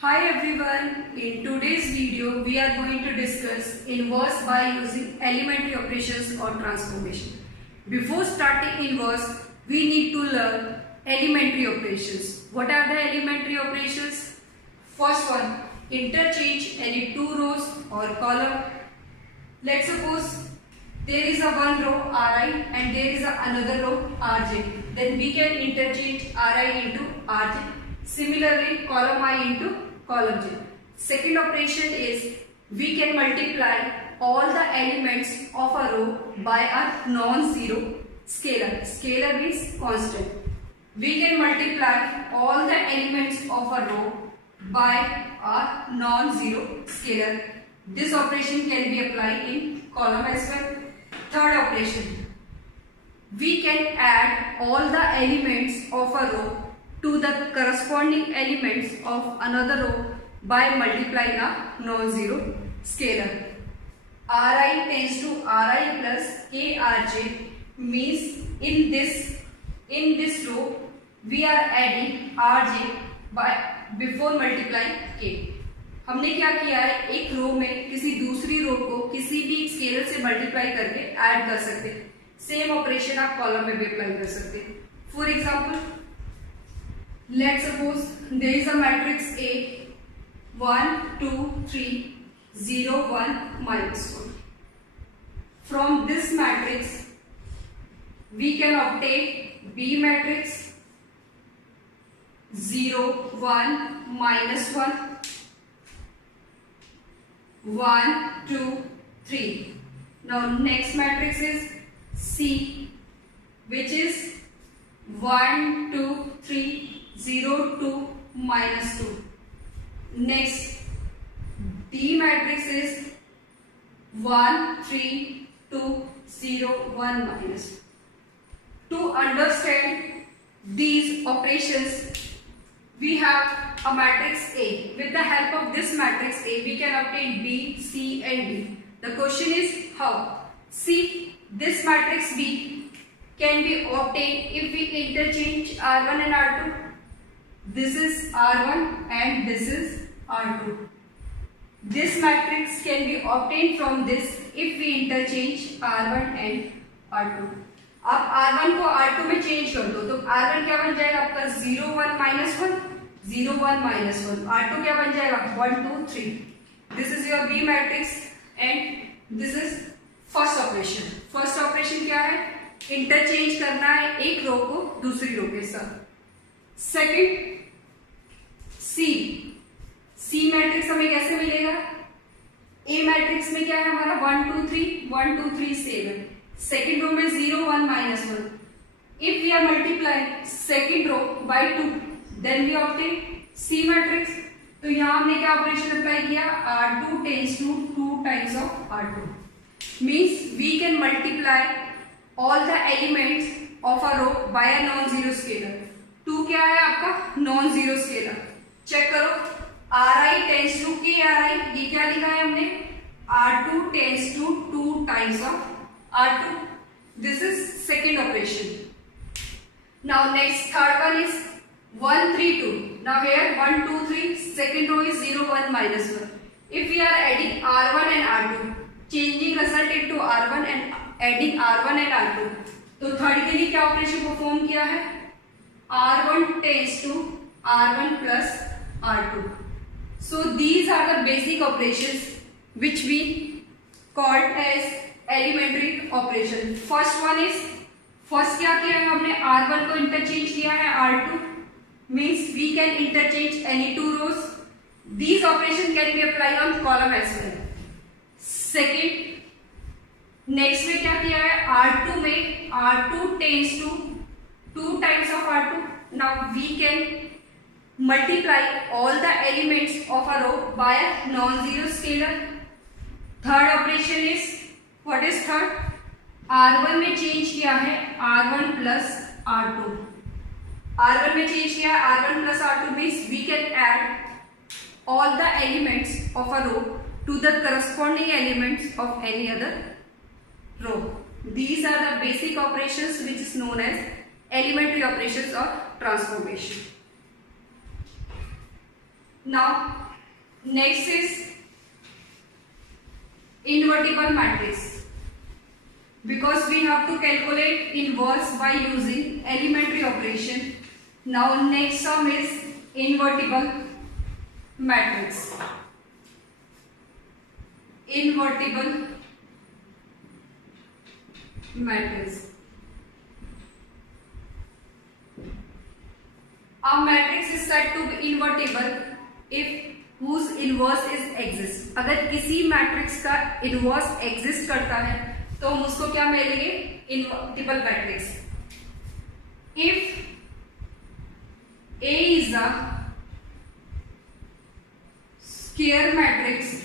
Hi everyone, in today's video we are going to discuss inverse by using elementary operations or transformation. Before starting inverse, we need to learn elementary operations. What are the elementary operations? First one, interchange any two rows or column. Let's suppose there is a one row Ri and there is another row Rj. Then we can interchange Ri into Rj. Similarly, column I into column j. Second operation is we can multiply all the elements of a row by a non-zero scalar. Scalar means constant. We can multiply all the elements of a row by a non-zero scalar. This operation can be applied in column as well. Third operation, we can add all the elements of a row to the corresponding elements of another row by multiplying a non-zero scalar. Ri tends to Ri plus Krj means in this row we are adding Rj by before multiplying K. हमने क्या किया है, एक रो में किसी दूसरी रो को किसी भी स्केलर से मल्टीप्लाई करके ऐड कर सकते हैं. सेम ऑपरेशन आप कॉलम में भी अप्लाई कर सकते हैं. For example, let's suppose there is a matrix A 1 2 3 0 1 minus 1. From this matrix we can obtain B matrix 0 1 minus 1 1 2 3. Now next matrix is C, which is 1 2 3 0 2 minus 2. Next D matrix is 1 3 2 0 1 minus. To understand these operations, we have a matrix A. With the help of this matrix A, we can obtain B, C and D. The question is how? See, this matrix B can be obtained if we interchange R1 and R2. This is R1 and this is R2. This matrix can be obtained from this if we interchange R1 and R2. आप R1 को R2 में change कर दो तो R1 क्या बन जाएगा आपका 0 1 minus 1 0 1 minus 1. R2 क्या बन जाएगा 1 2 3. This is your B matrix and this is first operation. First operation क्या है, इंटरचेंज करना है एक रो को दूसरी रो के साथ. सेकंड सी मैट्रिक्स हमें कैसे मिलेगा, ए मैट्रिक्स में क्या है हमारा 1 2 3 1 2 3 7. सेकेंड रो में 0 1 minus 1. If we are multiply second row by 2 then we obtain C matrix. तो यहाँ हमने क्या ऑपरेशन अप्लाई किया, R2 tends to 2 times of R2 means we can multiply all the elements of a row by a non zero scalar. 2 क्या है आपका non zero scalar. Check करो, Ri tends to Kri, ये क्या लिखा है हमने, R2 tends to 2 times of R2. This is second operation. Now next third one is 1 3 2. Now here 1 2 3 second row is 0 1 minus 1. If we are adding R1 and R2, changing result into R1 and adding R1 and R2, तो third के लिए क्या operation perform किया है, R1 tends to R1 plus R2. So these are the basic operations which we called as elementary operation. First one is, first क्या किया है हमने, R1 को इंटरचेंज किया है R2 means we can interchange any two rows. These operation can be applied on column as well. Second, next में क्या किया है, R2 में R2 tends to 2 times of R2. Now we can multiply all the elements of a row by a non-zero scalar. Third operation is, what is third, R1 में change किया है R1 plus R2. R1 में change किया है R1 plus R2 means we can add all the elements of a row to the corresponding elements of any other row. These are the basic operations which is known as elementary operations or transformation. Now, next is invertible matrix. Because we have to calculate inverse by using elementary operation. Now, next term is invertible matrix. Invertible matrix. A matrix is said to be invertible if whose inverse is exist. अगर किसी matrix का inverse exist करता है तो हम उसको क्या मिलेंगे? Invertible matrix. If A is a square matrix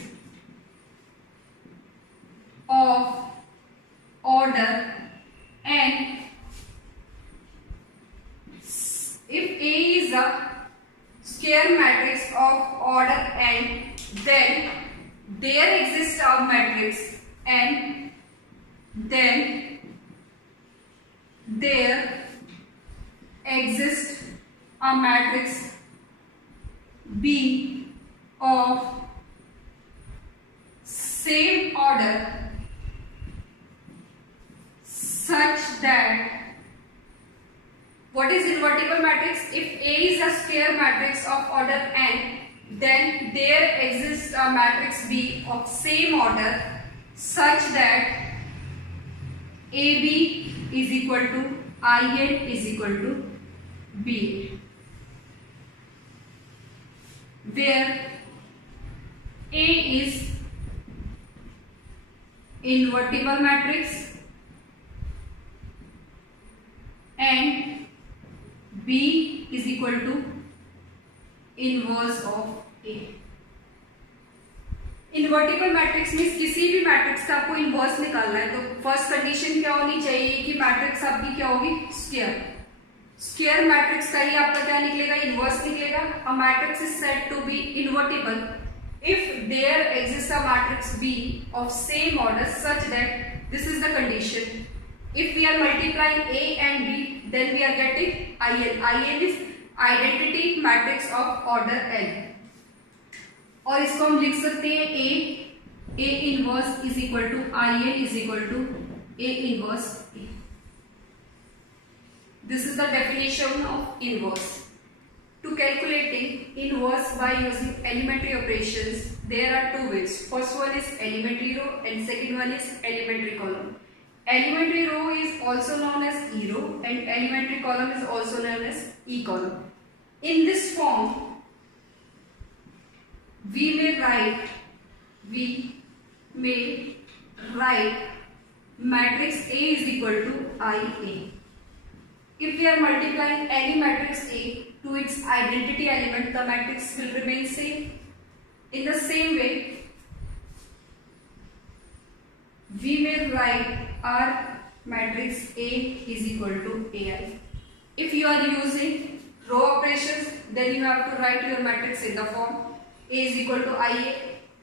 of order n, if A is a square matrix of order n, then there exists a matrix n, then there exists a matrix B of same order such that, what is invertible matrix? If A is a square matrix of order n, then there exists a matrix B of same order such that AB is equal to IN is equal to B, where A is invertible matrix and B is equal to inverse of A. Invertible matrix means किसी भी matrix का आपको inverse निकालना है तो first condition क्या होनी चाहिए कि मैट्रिक्स आपकी क्या होगी? स्क्वायर. स्क्वायर मैट्रिक्स का ही आपका क्या निकलेगा? इनवर्स निकलेगा. A matrix is said to be invertible if there exists a matrix B of same order such that this is the condition. If we are multiplying A and B, then we are getting IN. IN is identity matrix of order N. और इसको हम लिख सकते हैं A inverse is equal to IN is equal to A inverse A. This is the definition of inverse. To calculating inverse by using elementary operations, there are two ways. First one is elementary row and second one is elementary column. Elementary row is also known as E row and elementary column is also known as E column. In this form, we may write matrix A is equal to IA. If we are multiplying any matrix A to its identity element, the matrix will remain same. In the same way, we may write our matrix A is equal to AI. If you are using row operations, then you have to write your matrix in the form A is equal to IA.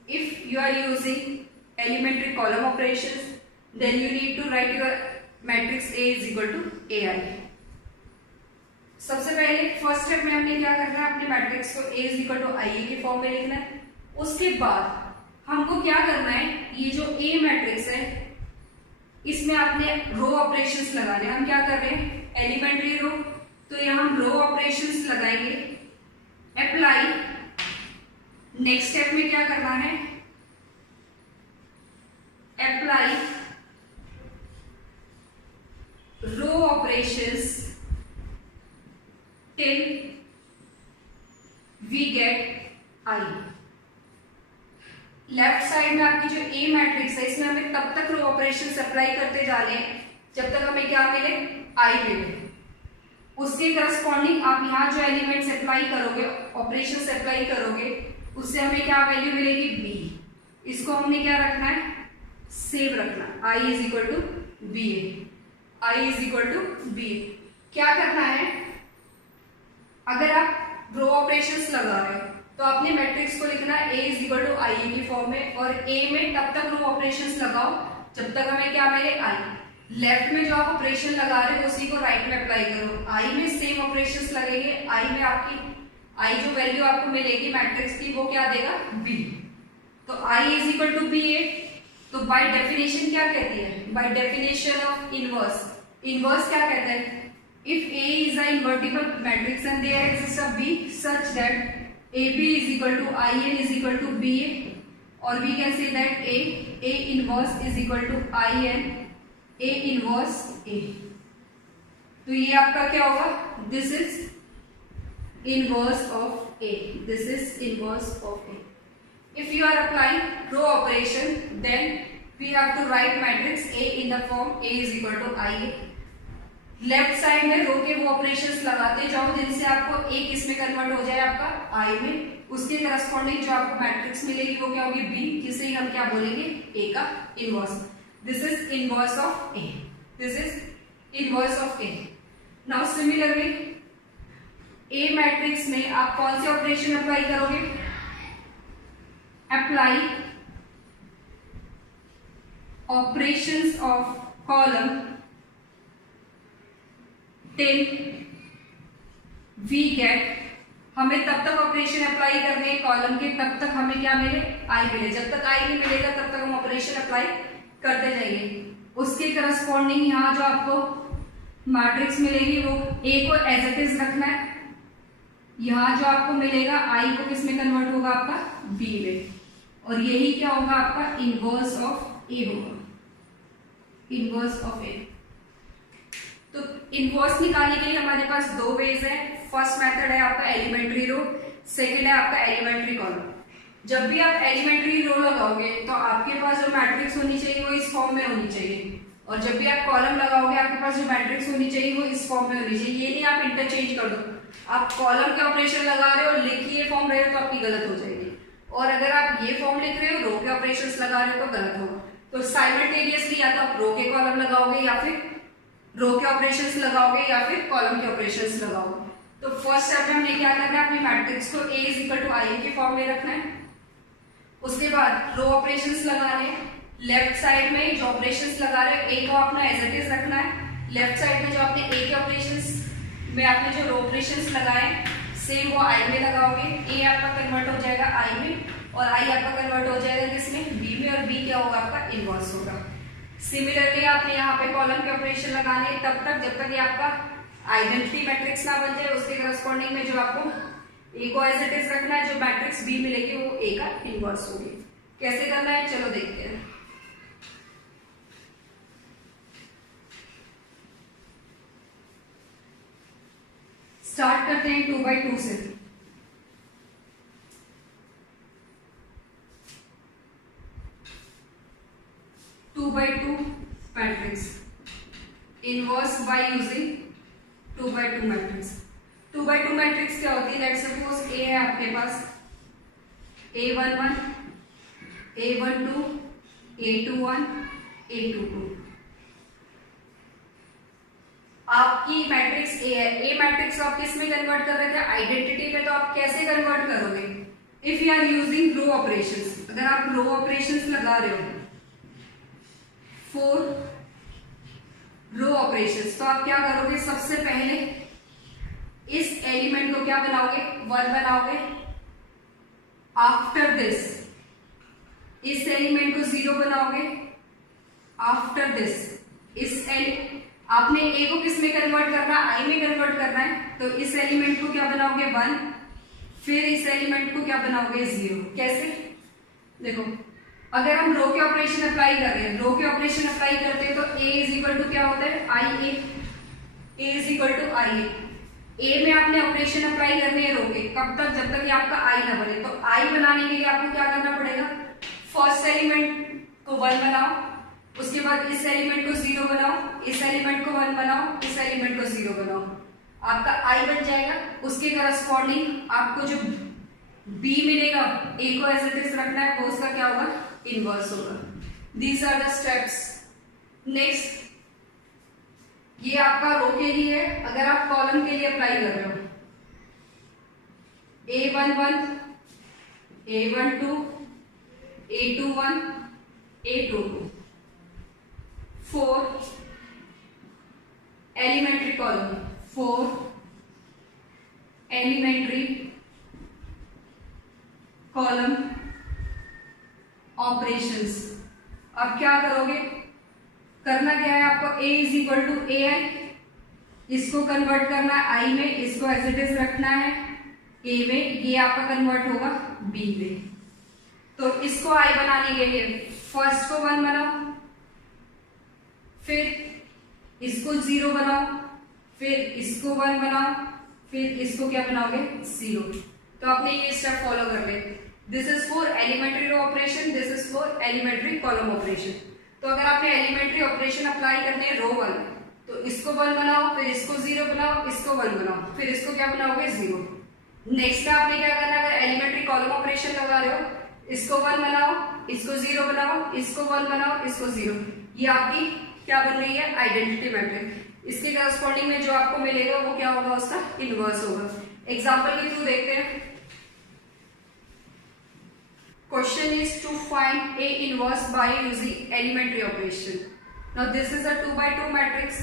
If you are using elementary column operations, then you need to write your matrix A is equal to AI. सबसे पहले first step में हमने क्या करना है? अपने matrix को A is equal to IA के फॉर्म में लिखना है. उसके बाद हमको क्या करना है? ये जो A मैट्रिक्स है इसमें आपने रो ऑपरेशंस लगाने हैं. हम क्या कर रहे हैं? एलिमेंट्री रो, तो यहाँ हम रो ऑपरेशंस लगाएंगे. अप्लाई. नेक्स्ट स्टेप में क्या करना है? Apply row operations till we get I. Left side में आपकी जो A मैट्रिक्स है इसमें हमें तब तक रो ऑपरेशंस अप्लाई करते जाने हैं जब तक हमें क्या मिले? I मिले. उसके करस्पॉन्डिंग आप यहाँ जो एलिमेंट्स अप्लाई करोगे, ऑपरेशंस अप्लाई करोगे, उससे हमें क्या वैल्यू मिलेगी? B. इसको हमने क्या रखना है? सेव रखना. I is equal to B. I is equal to B. क्या करना है? अगर आप रो ऑपरेशंस लगा रहे हो तो आपने मैट्रिक्स को लिखना है A इज इक्वल टू आई की फॉर्म में, और A में तब तक रो ऑपरेशंस लगाओ जब तक हमें क्या मिले? I. लेफ्ट में जो आप ऑपरेशन लगा रहे हो उसी को राइट में अप्लाई करो. I में सेम ऑपरेशंस लगेंगे. I में आपकी आई जो वैल्यू आपको मिलेगी मैट्रिक्स की वो क्या देगा, बी। तो I is equal to B ए। तो बाय डेफिनेशन क्या कहती है, by definition of inverse, inverse क्या कहते हैं, if A is an invertible matrix and there exists a B such that AB is equal to IN is equal to BA, or we can say that A inverse is equal to IN A inverse A। तो ये आपका क्या होगा, this is inverse of A, this is inverse of A। If you are applying row operation then we have to write matrix A in the form A is equal to IA। Left side में रो के वो operations लगाते जाओ जिनसे आपको ए किस में convert हो जाए, आपका आई में। उसके करस्पॉन्डिंग जो आपको मैट्रिक्स मिलेगी वो क्या होगी, बी, जिसे हम क्या बोलेंगे, ए का inverse. This is inverse of A, this is inverse of A. Now similarly A matrix में आप कौन से ऑपरेशन अप्लाई करोगे, apply operations of column till we get, हमें तब तक ऑपरेशन अप्लाई करने हैं कॉलम के तब तक हमें क्या मिले, आई मिले। जब तक आई नहीं मिलेगा तब तक हम ऑपरेशन अप्लाई करते जाएंगे। उसके करस्पॉन्डिंग यहाँ जो आपको मैट्रिक्स मिलेगी वो ए को एज इट इज रखना है। यहाँ जो आपको मिलेगा आई को किस में कन्वर्ट होगा, आपका बी में। और यही क्या होगा, आपका इनवर्स ऑफ ए होगा, इनवर्स ऑफ ए। तो इनवर्स निकालने के लिए हमारे पास दो वेज है। फर्स्ट मेथड है आपका एलिमेंट्री रो, सेकंड है आपका एलिमेंट्री कॉलम। जब भी आप एलिमेंट्री रो लगाओगे तो आपके पास जो मैट्रिक्स होनी चाहिए वो इस फॉर्म में होनी चाहिए, और जब भी आप कॉलम लगाओगे आपके पास जो मैट्रिक्स होनी चाहिए वो इस फॉर्म में होनी चाहिए। ये नहीं आप इंटरचेंज कर दो, आप कॉलम के ऑपरेशन लगा रहे हो और लिख ये फॉर्म रहे हो तो आपकी गलत हो जाएगी, और अगर आप ये फॉर्म लिख रहे हो रो के ऑपरेशन लगा रहे हो तो गलत होगा। तो साइमल्टेनियसली या तो आप रो के कॉलम लगाओगे या फिर रो के ऑपरेशंस लगाओगे या फिर कॉलम के ऑपरेशंस लगाओगे। तो फर्स्ट स्टेप में हमने क्या करना है, अपनी मैट्रिक्स को A इज इक्वल टू आई के फॉर्म में रखना है। उसके बाद रो ऑपरेशंस लगाने, लेफ्ट साइड में जो ऑपरेशंस लगा रहे हो A को अपना एज इट इज रखना है। लेफ्ट साइड में जो आपने A के ऑपरेशंस में आपने जो रो ऑपरेशंस लगाए सेम वो आई में लगाओगे। A आपका कन्वर्ट हो जाएगा आई में और आई आपका कन्वर्ट हो जाएगा किसमें, B में, और B क्या होगा, आपका इनवर्स होगा। सिमिलरली आपने यहाँ पे कॉलम के ऑपरेशन लगाने तब तक जब तक ये आपका आइडेंटिटी मैट्रिक्स ना बन जाए। उसके करस्पॉन्डिंग में जो आपको ए को एज इट इज रखना है, जो मैट्रिक्स बी मिलेगी वो ए का इनवर्स होगी। कैसे करना है, चलो देखते हैं। स्टार्ट करते हैं 2x2 से। Two by two matrix inverse by using 2x2 matrix. 2x2 matrix क्या होती है, लेट्स सपोज ए है आपके पास A11 A12 A21 A22। आपकी मैट्रिक्स ए है, ए मैट्रिक्स आप किस में कन्वर्ट कर रहे थे, आइडेंटिटी में। तो आप कैसे कन्वर्ट करोगे, if you are using row operations. अगर आप रो ऑपरेशंस लगा रहे हो फॉर रो ऑपरेशंस तो आप क्या करोगे, सबसे पहले इस एलिमेंट को क्या बनाओगे, 1 बनाओगे। आफ्टर दिस इस एलिमेंट को 0 बनाओगे। आफ्टर दिस आपने ए को किस में कन्वर्ट करना, आई में कन्वर्ट करना है, तो इस एलिमेंट को क्या बनाओगे 1, फिर इस एलिमेंट को क्या बनाओगे 0। कैसे, देखो अगर हम रो के ऑपरेशन अप्लाई कर रहे हैं, रो के ऑपरेशन अप्लाई करते हैं तो a इज इक्वल टू क्या होता है, आई ए इज इक्वल टू आई ए में आपने ऑपरेशन अप्लाई करने हैं रो के, कब तक, जब तक ये आपका आई ना बने। तो आई बनाने के लिए आपको क्या करना पड़ेगा, फर्स्ट एलिमेंट को 1 बनाओ, उसके बाद इस एलिमेंट को 0 बनाओ, इस एलिमेंट को 1 बनाओ, इस एलिमेंट को 0 बनाओ, आपका आई बन जाएगा। उसके करस्पॉन्डिंग आपको जो बी मिलेगा, ए को एज इट इज रखना है, वो उसका क्या होगा, इनवर्स होगा। These are the steps. Next, ये आपका रो के लिए है। अगर आप कॉलम के लिए अप्लाई कर रहे हो, A11 A12 A21 A22 4 elementary column, 4 elementary column operations. अब क्या करोगे, करना क्या है आपको, a is equal to A है, इसको कन्वर्ट करना है आई में, इसको एज इट इज रखना है a में, ये आपका कन्वर्ट होगा b में। तो इसको i बनाने के लिए फर्स्ट को 1 बनाओ, फिर इसको 0 बनाओ, फिर इसको 1 बनाओ, फिर इसको क्या बनाओगे 0। तो आपने ये स्टेप फॉलो कर ले। This is for elementary row operation, this is for elementary column operation. तो अगर आपने एलिमेंट्री ऑपरेशन अप्लाई करने हैं रो 1, तो इसको 1 बनाओ, फिर इसको 0 बनाओ, इसको 1 बनाओ, फिर इसको क्या बनाओगे 0। नेक्स्ट में आपने क्या करना है, अगर एलिमेंट्री कॉलम ऑपरेशन लगा रहे हो, इसको 1 बनाओ, इसको 0 बनाओ, इसको 1 बनाओ, इसको 0। ये आपकी क्या बन रही है, आइडेंटिटी मैट्रिक्स। इसके करस्पॉन्डिंग में जो आपको मिलेगा वो क्या होगा, उसका इनवर्स होगा। एग्जांपल के थ्रू देखते हैं। Question is to find A inverse by using elementary operation. Now this is a 2 by 2 matrix.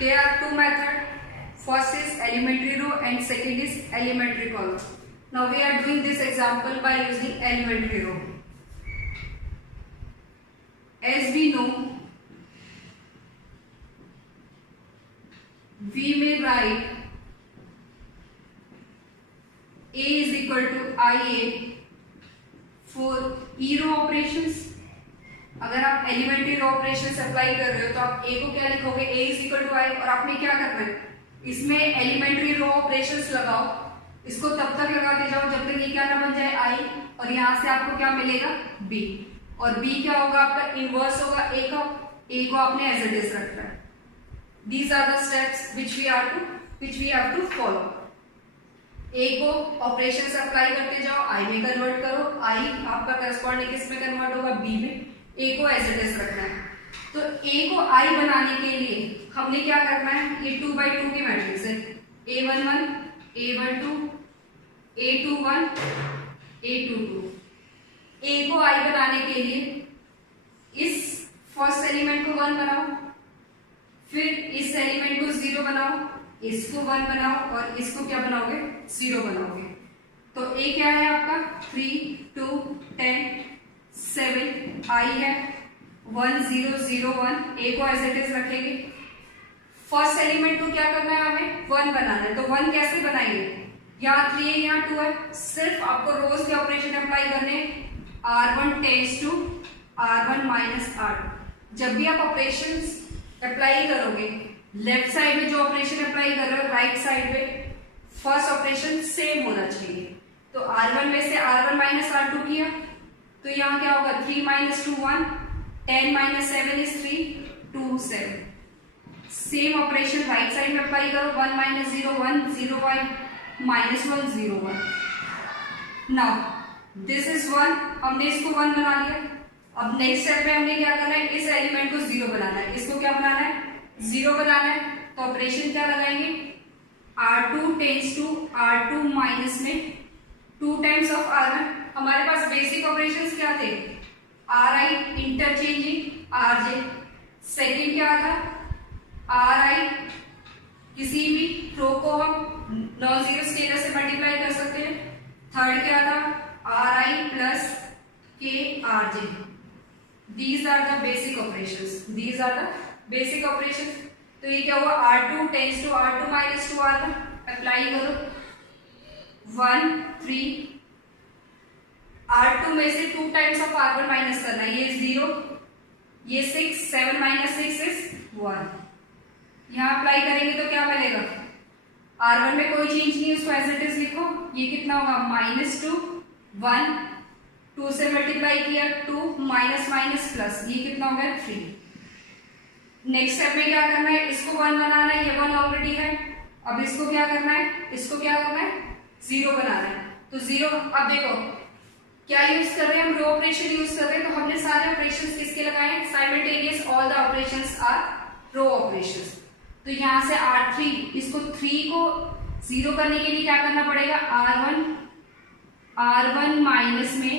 There are two methods. First is elementary row and second is elementary column. Now we are doing this example by using elementary row. As we know, we may write A is equal to IA for E row operations. अगर आप elementary रो operations apply कर रहे हो तो आप ए को क्या लिखोगे, ए इज इक्वल टू आई। और आपने क्या करना है, इसमें एलिमेंट्री रो ऑपरेशंस लगाओ, इसको तब तक लगाते जाओ जब तक ये क्या ना बन जाए आई, और यहां से आपको क्या मिलेगा बी। और बी क्या होगा आपका, इनवर्स होगा ए का। ए को आपने एज इट इज रखना है। These are the steps which we have to follow. A को ऑपरेशंस अप्लाई करते जाओ, आई में कन्वर्ट करो, आई आपका करस्पॉन्डिंग किस में कन्वर्ट होगा, बी में। ए को एज इट इज रखना है। तो ए को आई बनाने के लिए हमने क्या करना है, ये 2 by 2 की मैट्रिक्स है, A11, A12, A21, A22। ए को आई बनाने के लिए इस फर्स्ट एलिमेंट को 1 बनाओ, फिर इस एलिमेंट को 0 बनाओ, इसको 1 बनाओ और इसको क्या बनाओगे 0 बनाओगे। तो ए क्या है आपका 3, 2, 10, 7, आई है 1, 0, 0, 1। ए को एज इट इज रखेंगे। फर्स्ट एलिमेंट को क्या करना है, हमें 1 बनाना है। तो 1 कैसे बनाएंगे, यहाँ 3 है, यहाँ 2 है। सिर्फ आपको रोज के ऑपरेशन अप्लाई करने, R1 tends to R1 minus R2। जब भी आप ऑपरेशन अप्लाई करोगे, लेफ्ट साइड में जो ऑपरेशन अप्लाई कर रहे हो राइट साइड में फर्स्ट ऑपरेशन सेम होना चाहिए। तो R1 में से R1 माइनस R2 किया, तो यहाँ क्या होगा 3 minus 2 1, 10 minus 7 is 3, 2 7। Same operation right side में अप्लाई करो, 1 minus 0 1, 0 1, minus 1 0 1। Now this is 1, हमने इसको 1 बना लिया। अब नेक्स्ट स्टेप में हमने क्या करना है, इस एलिमेंट को 0 बनाना है, इसको क्या बनाना है 0 बनाना है। तो ऑपरेशन क्या लगाएंगे, R2 tends to R2 minus में 2 टाइम्स ऑफ R1। हमारे पास बेसिक ऑपरेशंस क्या थे, Ri इंटरचेंजिंग Rj। सेकंड क्या था, Ri किसी भी रो को हम नॉन जीरो स्केलर से मल्टीप्लाई कर सकते हैं। थर्ड क्या था, Ri plus K Rj। These are the basic operations, these are the basic operation. तो ये क्या हुआ, R2 tends to R2 minus 2 R1। Apply करो 1 3, R2 में से 2 टाइम्स ऑफ R1 माइनस करना है, ये 0, ये 6, 7 माइनस 6 इज 1। यहाँ अप्लाई करेंगे तो क्या मिलेगा, R1 में कोई चेंज नहीं है, उसको एज इट इज लिखो। ये कितना होगा -2 1, 2 से मल्टीप्लाई किया 2, माइनस माइनस प्लस, ये कितना हो गया 3। नेक्स्ट स्टेप में क्या करना है, इसको 1 बनाना है, ये 1 ऑलरेडी है। अब इसको क्या करना है, इसको क्या करना है 0 बनाना है। तो 0, अब देखो क्या यूज कर रहे हैं हम, रो ऑपरेशन यूज कर रहे हैं। तो हमने सारे ऑपरेशंस किसके लगाए हैं, simultaneous, all the operations are row operations. तो यहां से R3, इसको 3 को 0 करने के लिए क्या करना पड़ेगा, R1 माइनस में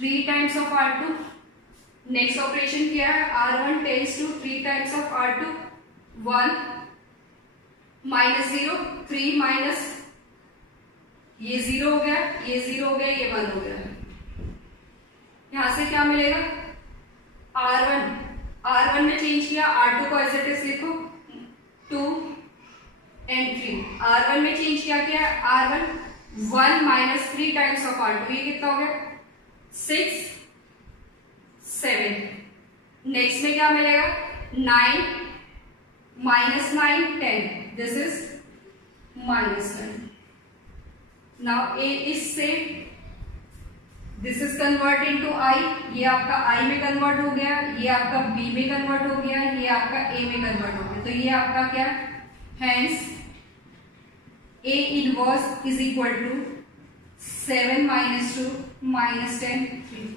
3 times of R2। Next operation क्या है, R1 tends to 3 times of R2, 1 minus 0, 3 minus, ये 0 हो गया, ये 0 हो गया, ये 1 हो गया। यहां से क्या मिलेगा, R1 में चेंज किया, R2 को एज इट इज लिखो 2 and 3, R1 में चेंज किया क्या, R1 1 minus 3 times of R2, ये कितना हो गया 6 7। नेक्स्ट में क्या मिलेगा 9 minus 9 10, this is minus 9। now A is same, this is convert into I, ये आपका I में कन्वर्ट हो गया, ये आपका B में कन्वर्ट हो गया, ये आपका A में कन्वर्ट हो गया, तो ये आपका क्या, hence A inverse is equal to 7 minus 2 minus 10 3।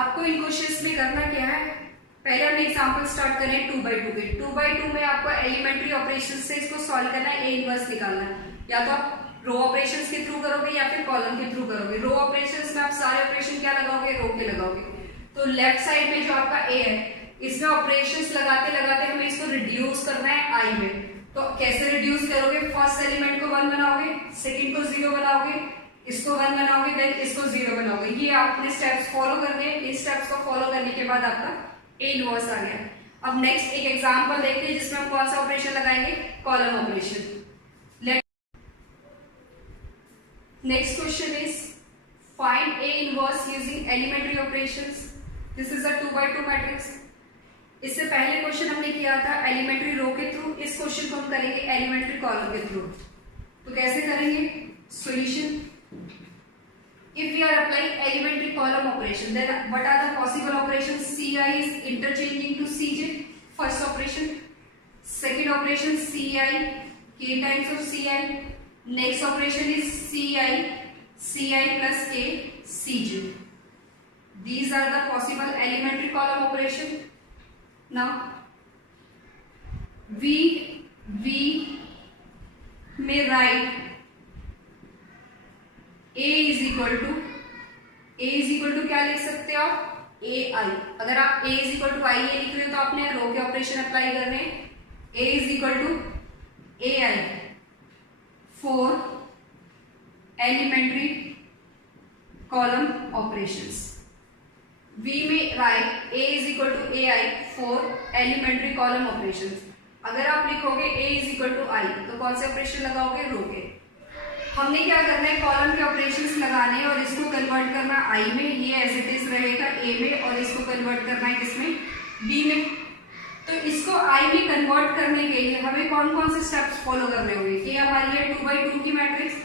आपको इन क्वेश्चंस में करना क्या है, पहले हम एग्जांपल स्टार्ट करें 2/2 के। 2/2 में आपको एलिमेंट्री ऑपरेशन से इसको सॉल्व करना है, A इनवर्स निकालना है। या तो आप रो ऑपरेशंस के थ्रू करोगे या फिर कॉलम के थ्रू करोगे। रो ऑपरेशंस में आप सारे ऑपरेशन क्या लगाओगे, रो के लगाओगे। तो लेफ्ट साइड में जो आपका A है, इसमें ऑपरेशंस लगाते लगाते हमें इसको रिड्यूस करना है I में। तो कैसे रिड्यूस करोगे, फर्स्ट एलिमेंट को 1 बनाओगे, सेकंड को 0 बनाओगे, इसको 1 बनाओगे, देन इसको 0 बनाओगे। ये आपने स्टेप्स फॉलो करने हैं। इस स्टेप्स को फॉलो करने के बाद आपका A इनवर्स आ गया। अब नेक्स्ट एक एग्जांपल देखते हैं जिसमें हम कौन सा ऑपरेशन लगाएंगे, column operation. Next question is find A inverse using elementary operations. This is a 2/2 matrix. इससे पहले क्वेश्चन हमने किया था एलिमेंट्री रो के थ्रू, इस क्वेश्चन को हम करेंगे एलिमेंट्री कॉलम के थ्रू। तो कैसे करेंगे, solution. If we are applying elementary column operation, then what are the possible operations? Ci is interchanging to Cj, first operation. Second operation Ci, k times of Ci. Next operation is Ci plus k, Cj. These are the possible elementary column operation. Now, we may write A is equal to क्या लिख सकते हो आप, AI। अगर आप A is equal to I ये लिख रहे हो तो आपने रो के ऑपरेशन अप्लाई करने हैं। A is equal to AI for elementary column operations. We may write A is equal to AI for elementary column operations। अगर आप लिखोगे A is equal to I तो कौन से ऑपरेशन लगाओगे, रो के। हमने क्या करना है, कॉलम के ऑपरेशंस लगाने हैं और इसको कन्वर्ट करना I में, ये एज इट इज रहेगा A में, और इसको कन्वर्ट करना है किसमें, B में। तो इसको I में कन्वर्ट करने के लिए हमें कौन कौन से स्टेप्स फॉलो करने होंगे। ये हमारी है 2/2 की matrix,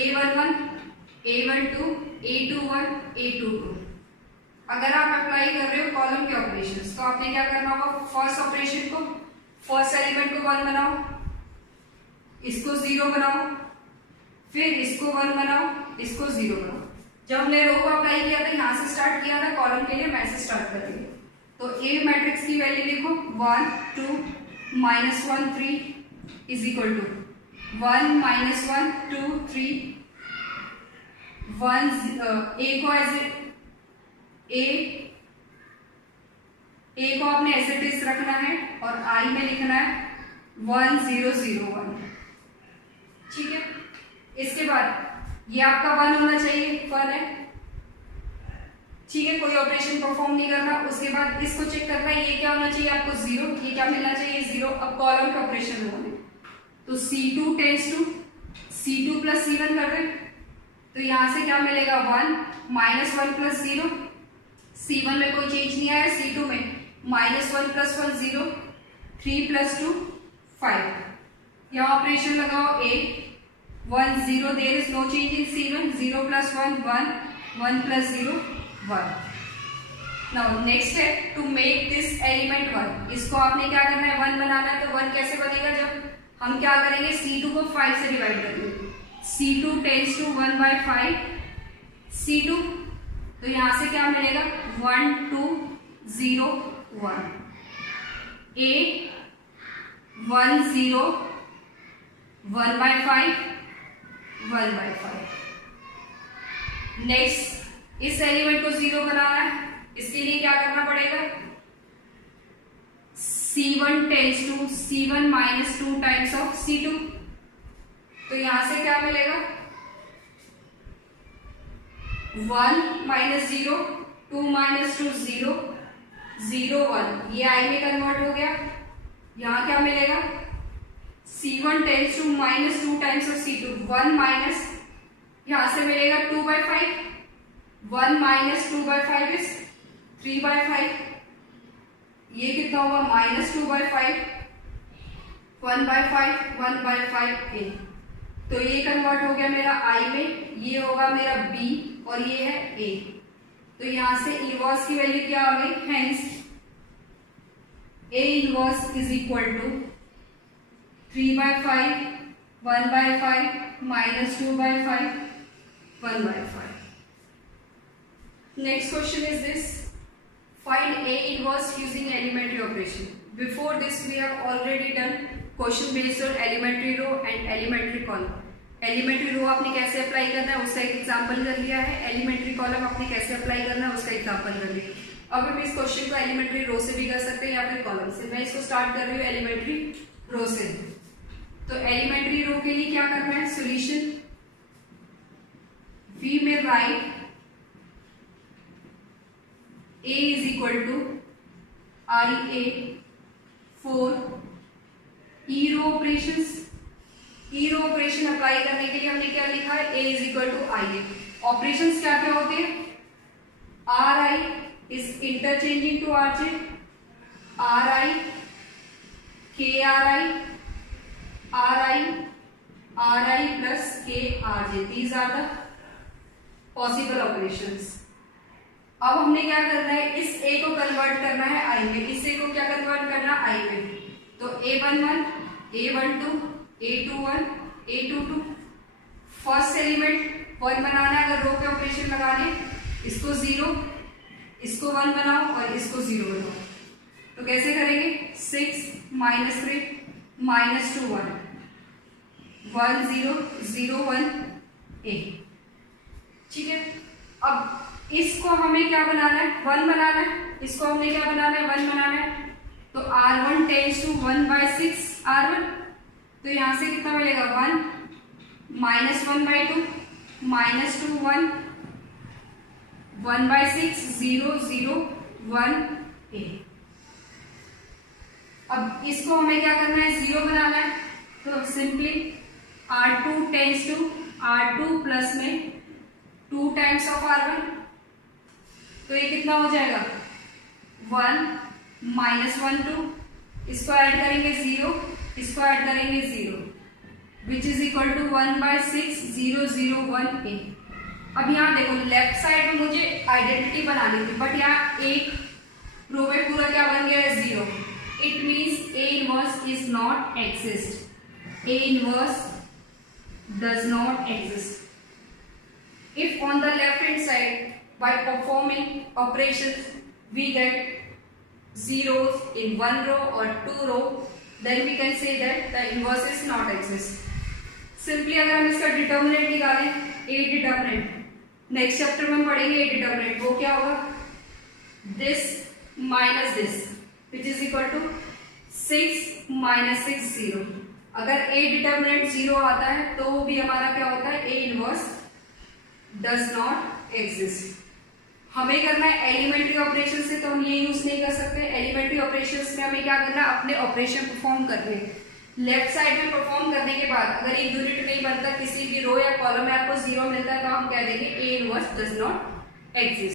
A11 A12 A21 A22। अगर आप अप्लाई कर रहे हो कॉलम के ऑपरेशंस तो आपने क्या करना होगा, फर्स्ट ऑपरेशन को, फर्स्ट एलिमेंट को 1 बनाओ, इसको 0 बनाओ, फिर इसको 1 बनाओ, इसको 0 बनाओ। जब हमने रो को अप्लाई किया था, यहां से स्टार्ट किया था, कॉलम के लिए मैं से स्टार्ट करेंगे। तो A मैट्रिक्स की वैल्यू लिखो 1 2 -1 3 इज इक्वल टू 1 -1 2 3 1 A को A को आपने ऐसे इज रखना है और I में लिखना है 1 0 0 1। ठीक है, इसके बाद ये आपका 1 होना चाहिए, 1 है। ठीक है, कोई ऑपरेशन परफॉर्म नहीं करना। उसके बाद इसको चेक करना है, ये क्या होना चाहिए आपको 0, ये क्या मिलना चाहिए 0। अब कॉलम के ऑपरेशन होने, तो C2 tends to C2 plus C1 कर दे, तो यहां से क्या मिलेगा 1 -1 प्लस 0। C1 में कोई चेंज नहीं आया, C2 में -1 प्लस 1 0 3 प्लस 2 5। यहाँ ऑपरेशन लगाओ A 1 0, there is no change in C1, 0 plus 1 1 1 plus 0 1। now next step to make this element 1, इसको आपने क्या करना है 1 बनाना है। तो 1 कैसे बनेगा, जब हम क्या करेंगे C2 को 5 से डिवाइड करेंगे, C2 टेंड्स टू 1/5 C2, तो यहां से क्या मिलेगा 1 2 0 1 A 1 0 1/5 1/5। नेक्स्ट इस एलिमेंट को 0 बनाना है, इसके लिए क्या करना पड़ेगा, C1 tends to C1 -2 times of C2, तो यहां से क्या मिलेगा 1 माइनस 0, 2 माइनस 2 0, 0 1, ये आई में कन्वर्ट हो गया। यहाँ क्या मिलेगा, C1 tends to minus 2 times of C2, 1 minus, यहाँ से मिलेगा 2/5, 1 माइनस 2/5 इज 3/5, ये कितना होगा माइनस 2/5, 1/5, 1/5 a। तो ये कन्वर्ट हो गया मेरा I में, ये होगा मेरा B और ये है A। तो यहां से इनवर्स की वैल्यू क्या आ गई, hence A inverse is equal to 3/5, 1/5 minus 2/5, 1/5। Next question is this: find A inverse using elementary operation. Before this we have already done question based on elementary row and elementary column. Elementary row आपने कैसे apply करना है उसका एक example कर लिया है, elementary column आपने कैसे अप्लाई करना है उसका एग्जांपल कर लिया। अब हम इस क्वेश्चन को एलिमेंट्री रो से भी कर सकते हैं या फिर कॉलम से। मैं इसको स्टार्ट कर रही हूँ एलिमेंट्री रो से। तो एलिमेंट्री रो के लिए क्या करना है, सॉल्यूशन वी में write A is equal to IA for E row operations. E row operation apply करने के लिए हमने क्या लिखा है, A is equal to IA। Operations क्या क्या होते हैं, RI is interchanging to RJ, RI KRI, RI plus KRJ, these are the possible operations. अब हमने क्या करना है, इस A को कन्वर्ट करना है I में, इस A को क्या कन्वर्ट करना है I में। तो A11, A12, A21, A22, first element 1 बनाना है, अगर रो के ऑपरेशन लगाने, इसको 0, इसको 1 बनाओ और इसको 0 बनाओ। तो कैसे करेंगे, 6 माइनस 3 माइनस 2 1, 1 0 0 1 A। ठीक है, अब इसको हमें क्या बनाना है, 1 बनाना है, इसको हमने क्या बनाना है, 1 बनाना है। तो R1 टेंस टू 1/6 R1, तो यहां से कितना मिलेगा 1 माइनस 1/2 माइनस 2 1, 1/6 0 0 1 A। अब इसको हमें क्या करना है, 0 बनाना है। तो simply R2 tense to R2 plus में 2 टाइम्स ऑफ R1, तो ये कितना हो जाएगा 1 माइनस 1 2, इसको ऐड करेंगे 0, इसको ऐड करेंगे 0, which is equal to 1/6 0 0 1 A। अब यहाँ देखो लेफ्ट साइड में मुझे आइडेंटिटी बनानी थी, बट यहाँ एक रो में पूरा क्या बन गया है 0। It means A inverse is not exist, A inverse does not exist. If on the left hand side by performing operations we get zeros in one row or two row, then we can say that the inverse is not exist. Simply अगर हम इसका determinant निकालें, A determinant, next chapter में पढ़ेंगे A determinant, वो क्या होगा, this minus this which is equal to 6 minus 6 0। अगर A डिटर्मिनेंट 0 आता है तो वो भी हमारा क्या होता है, A inverse does not exist। हमें करना है एलिमेंट्री ऑपरेशन से, तो हम ये यूज नहीं कर सकते। एलिमेंट्री ऑपरेशंस में हमें क्या करना है, अपने ऑपरेशन परफॉर्म करने हैं। लेफ्ट साइड में परफॉर्म करने के बाद अगर एक यूनिट नहीं बनता, किसी भी रो या कॉलम में आपको 0 मिलता है, तो हम कह देंगे A inverse does not exist.